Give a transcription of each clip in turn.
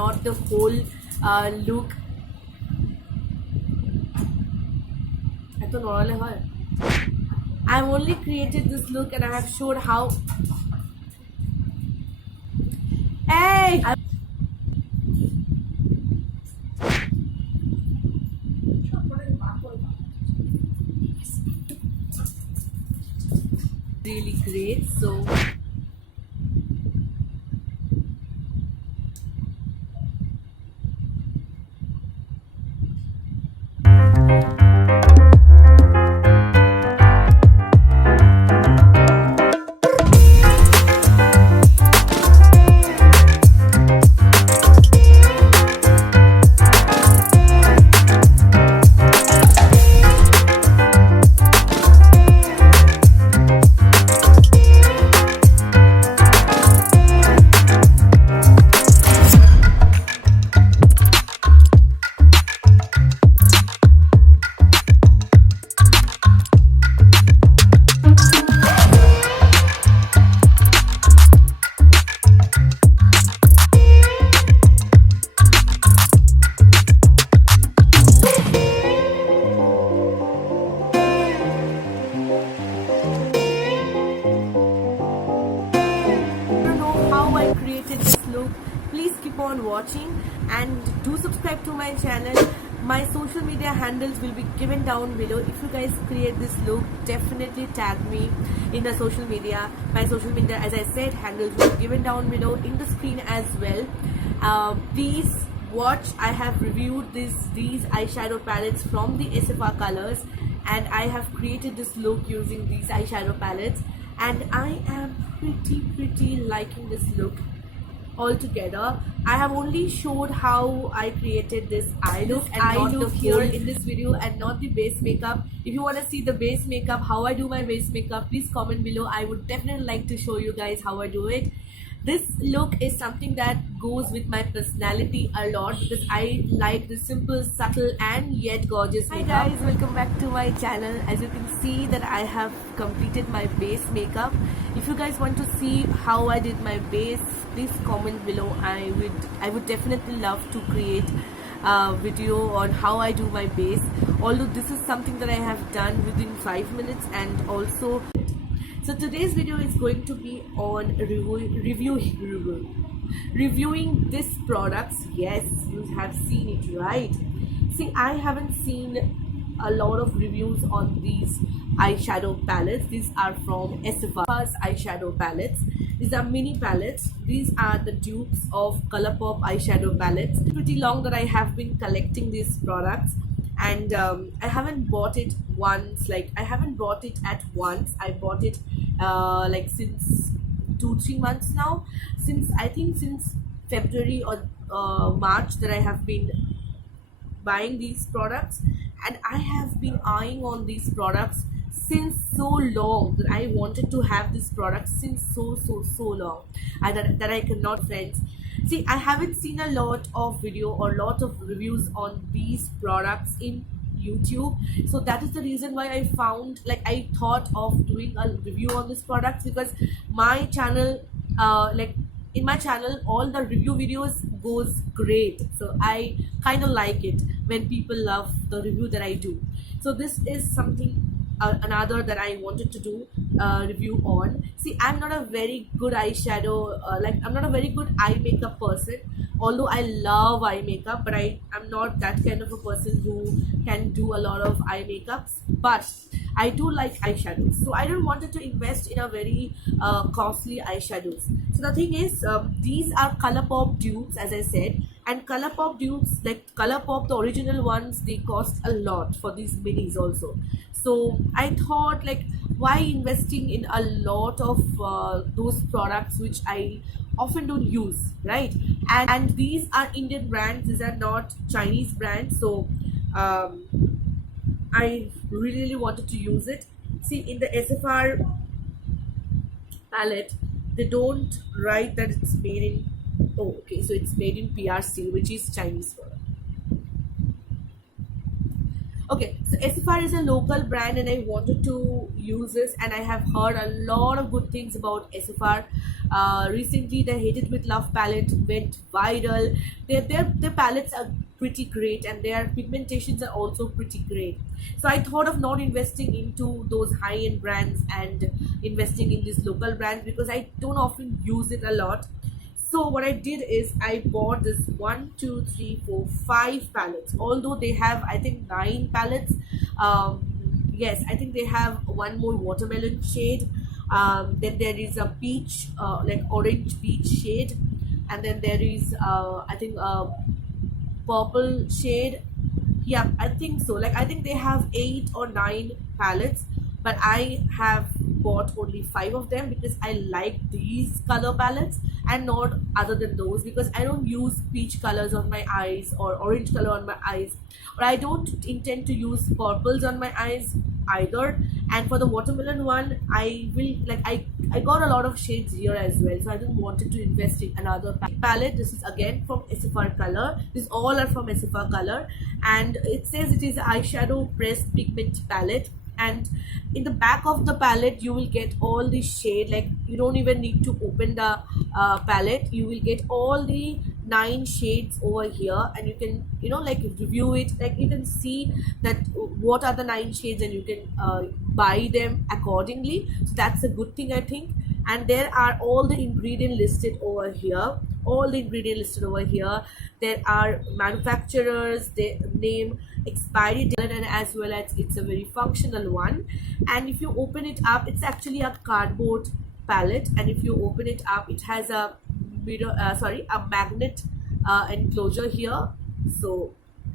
not the whole look. I've only created this look and I have showed how. Hey! I'm really great. So don't know how I created this look. Please keep on watching and do subscribe to my channel. My social media handles will be given down below. If you guys create this look, definitely tag me in the social media. My social media, as I said, handles will be given down below in the screen as well. Please watch. I have reviewed these eyeshadow palettes from the SFR colors, and I have created this look using these eyeshadow palettes, and I am pretty liking this look altogether. I have only showed how I created this eye look and not the here in this video, and not the base makeup. If you want to see the base makeup, how I do my base makeup, please comment below. I would definitely like to show you guys how I do it. This look is something that goes with my personality a lot because I like the simple, subtle and yet gorgeous makeup. Hi guys, welcome back to my channel. As you can see that I have completed my base makeup. If you guys want to see how I did my base, please comment below. I would definitely love to create a video on how I do my base, although this is something that I have done within 5 minutes. And also, so today's video is going to be on reviewing these products. Yes, you have seen it, right? See, I haven't seen a lot of reviews on these eyeshadow palettes. These are from SFR's eyeshadow palettes. These are mini palettes. These are the dupes of Colourpop eyeshadow palettes. Pretty long that I have been collecting these products, and I haven't bought it once. Like, I haven't bought it at once. I bought it like since 2-3 months now, since I think since February or March that I have been buying these products, and I have been eyeing on these products since so long that I wanted to have this product since so long, and that I cannot, friends. See, I haven't seen a lot of video or lot of reviews on these products in YouTube, so that is the reason why I thought of doing a review on this product, because my channel, in my channel, all the review videos goes great. So I kind of like it when people love the review that I do. So this is something another that I wanted to do review on. See, I'm not a very good eyeshadow, I'm not a very good eye makeup person, although I love eye makeup, but I'm not that kind of a person who can do a lot of eye makeups. But I do like eyeshadows, so I don't wanted to invest in a very costly eyeshadows. So the thing is, these are Colourpop dupes, as I said, and Colourpop dupes, like Colourpop, the original ones, they cost a lot for these minis also. So I thought, like, why investing in a lot of those products which I often don't use, right? And these are Indian brands, these are not Chinese brands. So I really wanted to use it. See, in the SFR palette, they don't write that it's made in, oh okay, so it's made in PRC, which is Chinese product. Okay, so SFR is a local brand and I wanted to use this, and I have heard a lot of good things about SFR. Recently, the Hate It With Love palette went viral. Their palettes are pretty great and their pigmentations are also pretty great. So I thought of not investing into those high-end brands and investing in this local brand because I don't often use it a lot. So what I did is I bought this 1, 2, 3, 4, 5 palettes. Although they have, I think, 9 palettes. Yes, I think they have one more watermelon shade. Then there is a peach, like orange peach shade, and then there is, I think, a purple shade. Yeah, I think so. Like I think they have 8 or 9 palettes, but I have bought only 5 of them because I like these color palettes and not other than those, because I don't use peach colors on my eyes or orange color on my eyes, or I don't intend to use purples on my eyes either. And for the watermelon one, I will like I got a lot of shades here as well, so I didn't wanted to invest in another palette. This is again from SFR Color. These all are from SFR Color, and it says it is eyeshadow pressed pigment palette. And in the back of the palette you will get all the shade, like you don't even need to open the palette. You will get all the 9 shades over here, and you can, you know, like review it, like you can see that what are the 9 shades, and you can buy them accordingly. So that's a good thing, I think. And there are all the ingredient listed over here, all the ingredient listed over here. There are manufacturers, their name, expiry date, and as well as it's a very functional one. And if you open it up, it's actually a cardboard palette, and if you open it up, it has a mirror, a magnet enclosure here. So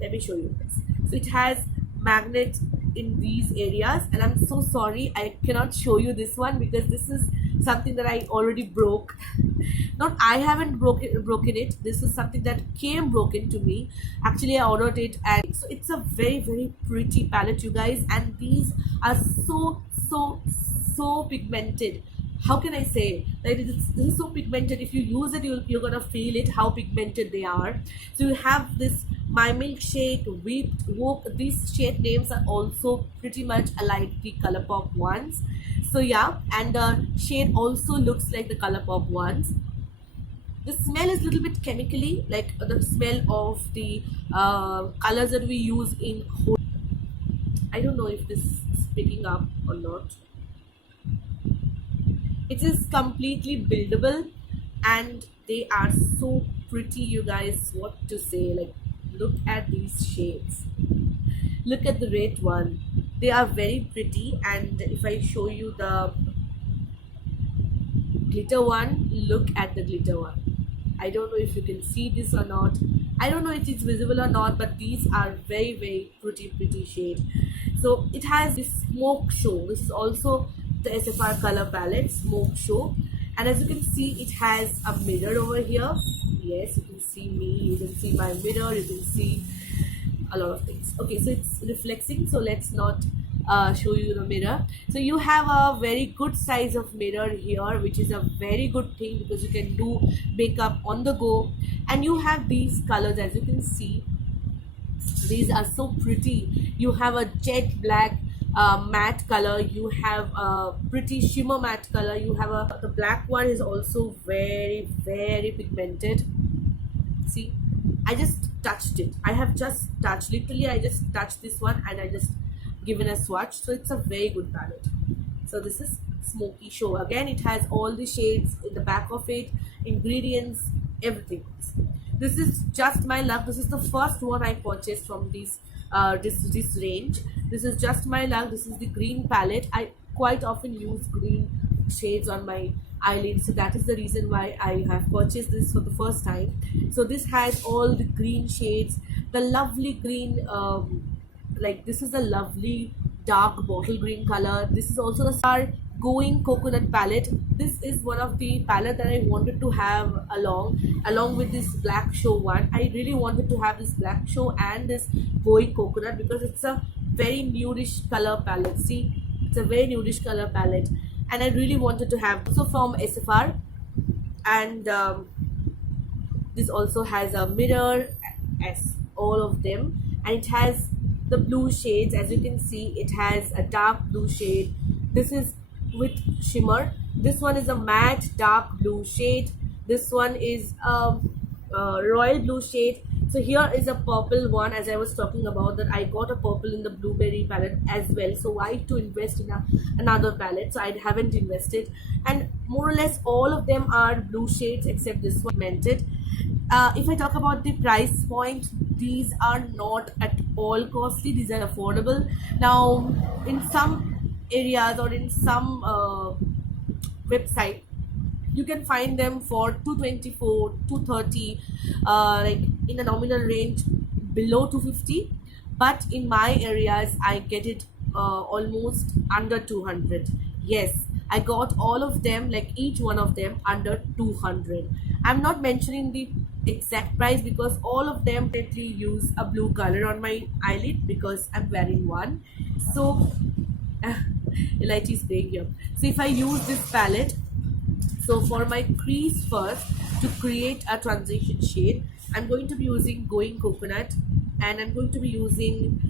let me show you this. So it has magnet in these areas, and I'm so sorry I cannot show you this one because this is something that I already broke. Not I haven't broken it. This is something that came broken to me. Actually, I ordered it, and so it's a very pretty palette, you guys. And these are so pigmented. How can I say that this is so pigmented? If you use it, you're gonna feel it how pigmented they are. So you have this My Milkshake, Whipped, Whoop. These shade names are also pretty much alike the ColourPop ones. So yeah, and the shade also looks like the ColourPop ones. The smell is a little bit chemically, like the smell of the colors that we use in whole. I don't know if this is picking up or not. It is completely buildable, and they are so pretty, you guys. What to say? Like, look at these shades. Look at the red one. They are very pretty, and if I show you the glitter one, look at the glitter one. I don't know if you can see this or not. I don't know if it's visible or not, but these are very pretty shade. So it has this smoke show. This is also the SFR color palette, smoke show. And as you can see, it has a mirror over here. Yes, you can see me, you can see my mirror, you can see a lot of things. Okay, so it's reflecting, so let's not show you the mirror. So you have a very good size of mirror here, which is a very good thing because you can do makeup on the go. And you have these colors, as you can see. These are so pretty. You have a jet black matte color, you have a pretty shimmer matte color, you have the black one is also very pigmented. See, I just touched it. I have just touched, literally I just touched this one and I just given a swatch. So it's a very good palette. So this is Smoky Show. Again, it has all the shades in the back of it, ingredients, everything. This is Just My Luck. This is the first one I purchased from this range. This is Just My Luck. This is the green palette. I quite often use green shades on my eyelids, so that is the reason why I have purchased this for the first time. So this has all the green shades, the lovely green, like this is a lovely dark bottle green color. This is also the Star Going Coconut palette. This is one of the palette that I wanted to have along with this Black Show one. I really wanted to have this Black Show and this Going Coconut because it's a very nudish color palette. See, it's a very nudish color palette, and I really wanted to have also from SFR. And this also has a mirror, as all of them, and it has the blue shades. As you can see, it has a dark blue shade. This is with shimmer. This one is a matte dark blue shade. This one is a royal blue shade. So here is a purple one, as I was talking about, that I got a purple in the blueberry palette as well. So why to invest in another palette? So I haven't invested, and more or less all of them are blue shades except this one mented. If I talk about the price point, these are not at all costly. These are affordable. Now, in some areas or in some website, you can find them for 224, 230, like in a nominal range below 250. But in my areas, I get it almost under 200. Yes, I got all of them, like each one of them, under 200. I'm not mentioning the exact price because all of them definitely use a blue color on my eyelid because I'm wearing one. So Elite is playing here. So if I use this palette, so for my crease first, to create a transition shade, I'm going to be using Going Coconut, and I'm going to be using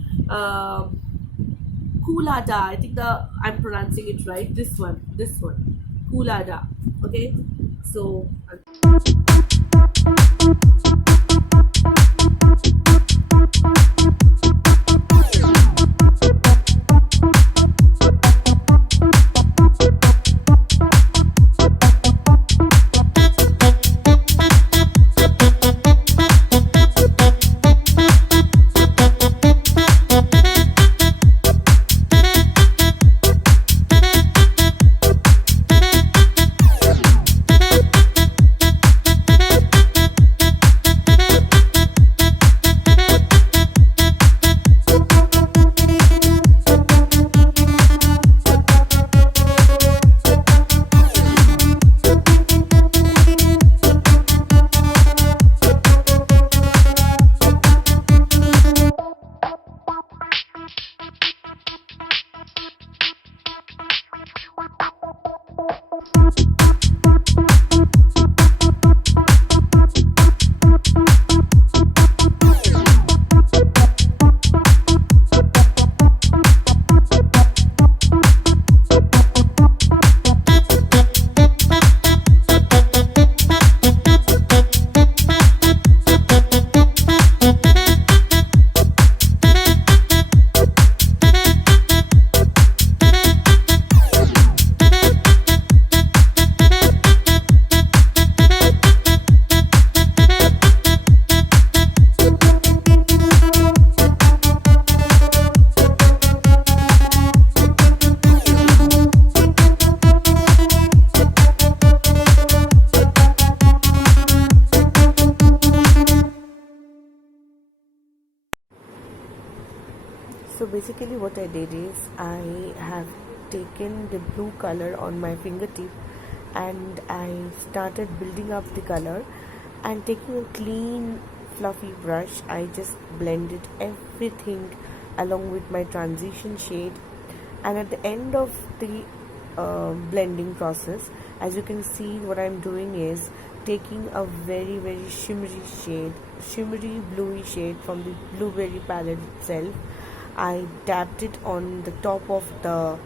Kulada. I think I'm pronouncing it right. This one, Kulada. Okay, so So basically what I did is I have taken the blue color on my fingertip and I started building up the color, and taking a clean fluffy brush I just blended everything along with my transition shade. And at the end of the blending process, as you can see, what I'm doing is taking a very shimmery bluey shade from the blueberry palette itself. I dabbed it on the top of the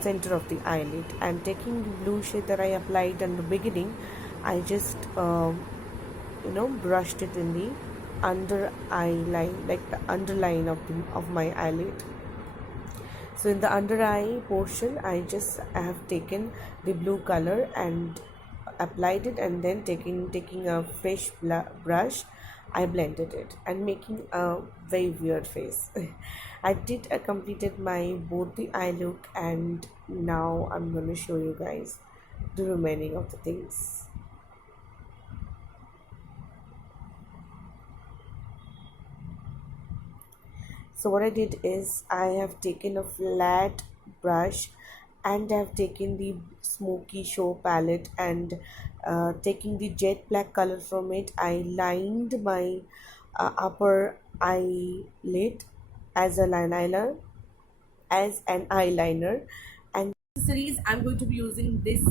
center of the eyelid, and taking the blue shade that I applied in the beginning, I just brushed it in the under eye line, like the underline of my eyelid. So in the under eye portion, I have taken the blue color and applied it, and then taking a fresh brush, I blended it and making a very weird face. I completed my both the eye look, and now I'm going to show you guys the remaining of the things. So what I did is I have taken a flat brush and I have taken the smoky show palette, and taking the jet black color from it, I lined my upper eyelid as a eyeliner, and accessories, I'm going to be using this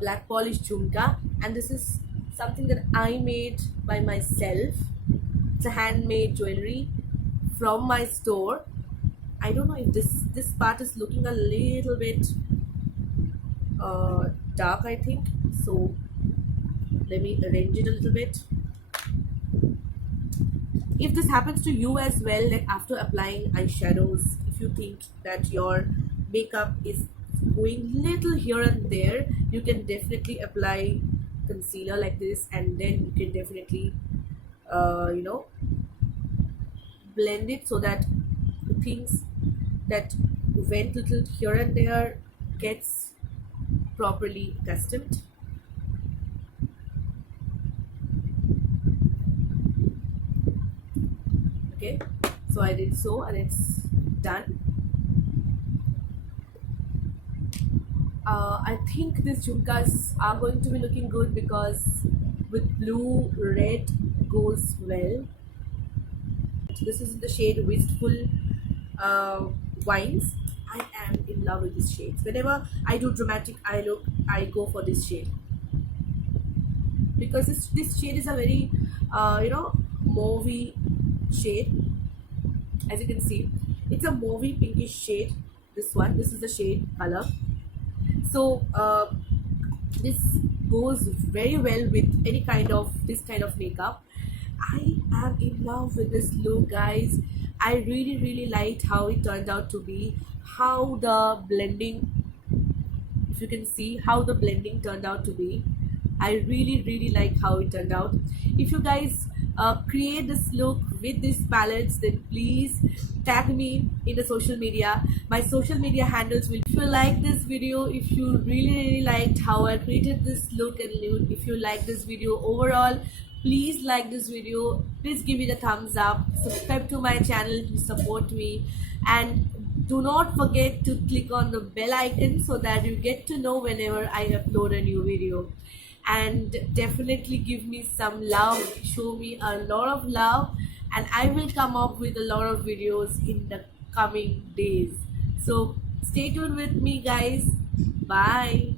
black polish jhumka, and this is something that I made by myself. It's a handmade jewelry from my store. I don't know if this part is looking a little bit dark, I think. So let me arrange it a little bit. If this happens to you as well, like after applying eyeshadows, if you think that your makeup is going little here and there, you can definitely apply concealer like this, and then you can definitely you know, blend it so that the things that went little here and there gets properly accustomed. Okay, so I did so, and it's done. I think these jhumkas are going to be looking good because with blue, red goes well. This is in the shade Wistful uh, Wines. I am in love with these shades. Whenever I do dramatic eye look, I go for this shade because this shade is a very you know, mauvey shade. As you can see, it's a mauvey pinkish shade. This is the shade color. So this goes very well with any kind of this kind of makeup. I am in love with this look, guys. I really liked how it turned out to be, how the blending, if you can see how the blending turned out to be. I really like how it turned out. If you guys create this look with these palettes, then please tag me in the social media. My social media handles will. If you like this video, if you really liked how I created this look, and if you like this video overall, please like this video, please give it a thumbs up, subscribe to my channel to support me, and do not forget to click on the bell icon so that you get to know whenever I upload a new video. And definitely give me some love, show me a lot of love, and I will come up with a lot of videos in the coming days. So stay tuned with me, guys. Bye.